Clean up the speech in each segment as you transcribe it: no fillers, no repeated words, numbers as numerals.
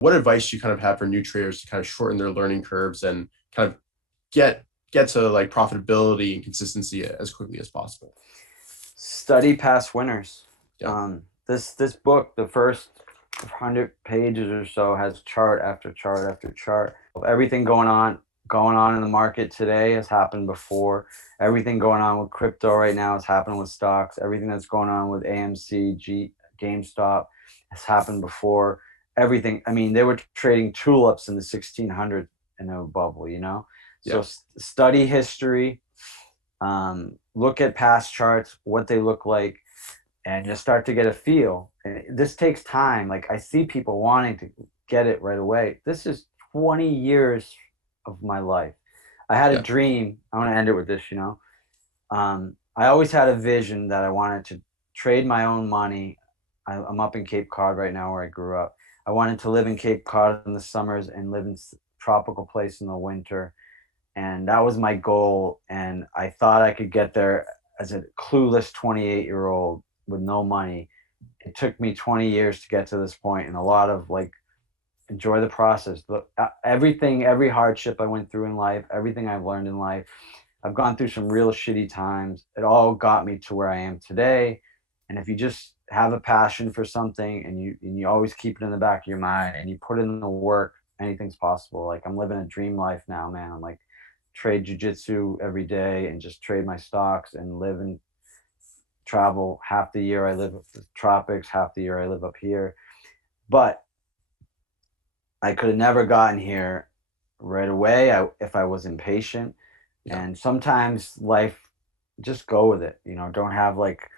What advice do you kind of have for new traders to kind of shorten their learning curves and kind of get to like profitability and consistency as quickly as possible? Study past winners. Yeah. This book, the first 100 pages or so, has chart after chart after chart of everything going on in the market today has happened before. Everything going on with crypto right now has happened with stocks. Everything that's going on with GameStop has happened before. Everything. I mean, they were trading tulips in the 1600s in a bubble, you know? So Yeah. study history, look at past charts, what they look like, and you'll start to get a feel. And this takes time. Like, I see people wanting to get it right away. This is 20 years of my life. I had a Yeah. dream. I want to end it with this, you know. I always had a vision that I wanted to trade my own money. I'm up in Cape Cod right now where I grew up. I wanted to live in Cape Cod in the summers and live in tropical place in the winter. And that was my goal. And I thought I could get there as a clueless 28-year-old with no money. It took me 20 years to get to this point, and a lot of like, enjoy the process. Look, everything, every hardship I went through in life, everything I've learned in life, I've gone through some real shitty times. It all got me to where I am today. And if you just have a passion for something and you always keep it in the back of your mind and you put in the work, anything's possible. Like, I'm living a dream life now, man. I'm like, trade jujitsu every day and just trade my stocks and live and travel. Half the year I live in the tropics, half the year I live up here. But I could have never gotten here right away if I was impatient. Yeah. And sometimes life, just go with it. You know, don't have like,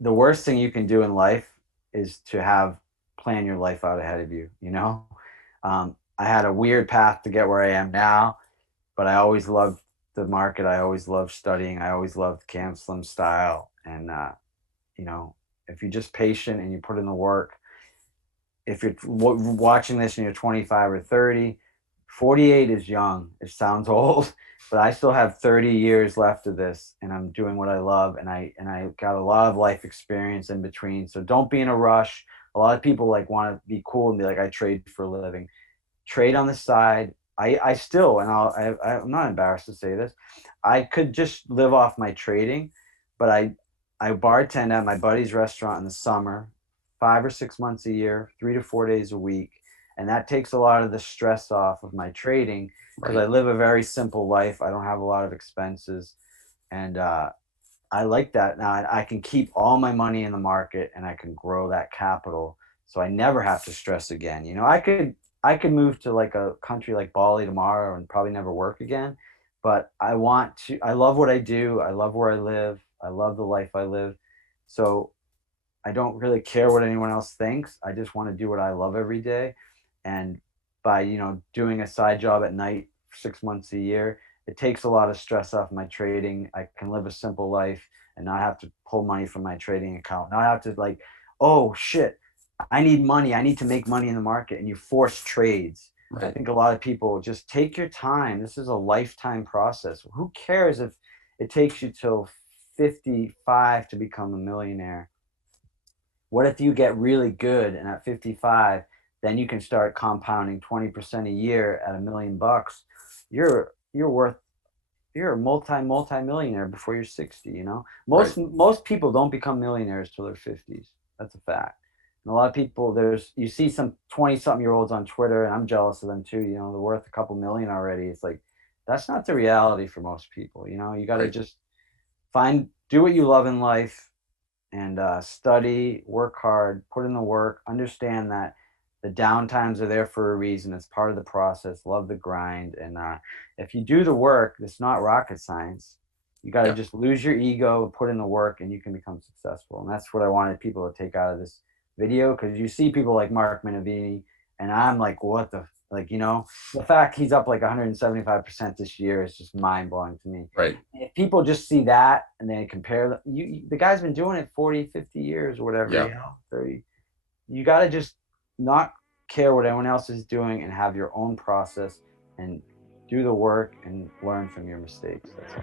the worst thing you can do in life is to have plan your life out ahead of you. You know, I had a weird path to get where I am now, but I always loved the market. I always loved studying. I always loved Cam Slim style. And, you know, if you're just patient and you put in the work, if you're watching this and you're 25 or 30, 48 is young. It sounds old, but I still have 30 years left of this, and I'm doing what I love, and I got a lot of life experience in between. So don't be in a rush. A lot of people like want to be cool and be like, I trade for a living. Trade on the side. I still, and I'm not embarrassed to say this, I could just live off my trading, but I bartend at my buddy's restaurant in the summer, 5 or 6 months a year, 3 to 4 days a week. And that takes a lot of the stress off of my trading because I Right. live a very simple life. I don't have a lot of expenses. And I like that. Now I can keep all my money in the market and I can grow that capital. So I never have to stress again. You know, I could move to like a country like Bali tomorrow and probably never work again. But I love what I do. I love where I live. I love the life I live. So I don't really care what anyone else thinks. I just want to do what I love every day. And by, you know, doing a side job at night 6 months a year, it takes a lot of stress off my trading. I can live a simple life and not have to pull money from my trading account. Not have to like, oh shit, I need money. I need to make money in the market. And you force trades. I Right. think a lot of people just take your time. This is a lifetime process. Who cares if it takes you till 55 to become a millionaire? What if you get really good and at 55, then you can start compounding 20% a year at $1 million? You're worth you're a multi millionaire before you're 60, you know? Right. Most people don't become millionaires till their 50s. That's a fact. And a lot of people, you see some 20 something year olds on Twitter, and I'm jealous of them too, you know, they're worth a couple million already. It's like, that's not the reality for most people, you know? You got to Right. just do what you love in life, and study, work hard, put in the work, understand that the downtimes are there for a reason. It's part of the process. Love the grind. And if you do the work, it's not rocket science. You got to Yeah. just lose your ego, put in the work, and you can become successful. And that's what I wanted people to take out of this video, because you see people like Mark Minervini, and I'm like, what the, like, you know, the fact he's up like 175% this year is just mind blowing to me. Right. If people just see that and they compare the guy's been doing it 40, 50 years or whatever, Yeah. you know, 30. You got to just not care what anyone else is doing and have your own process and do the work and learn from your mistakes. That's all.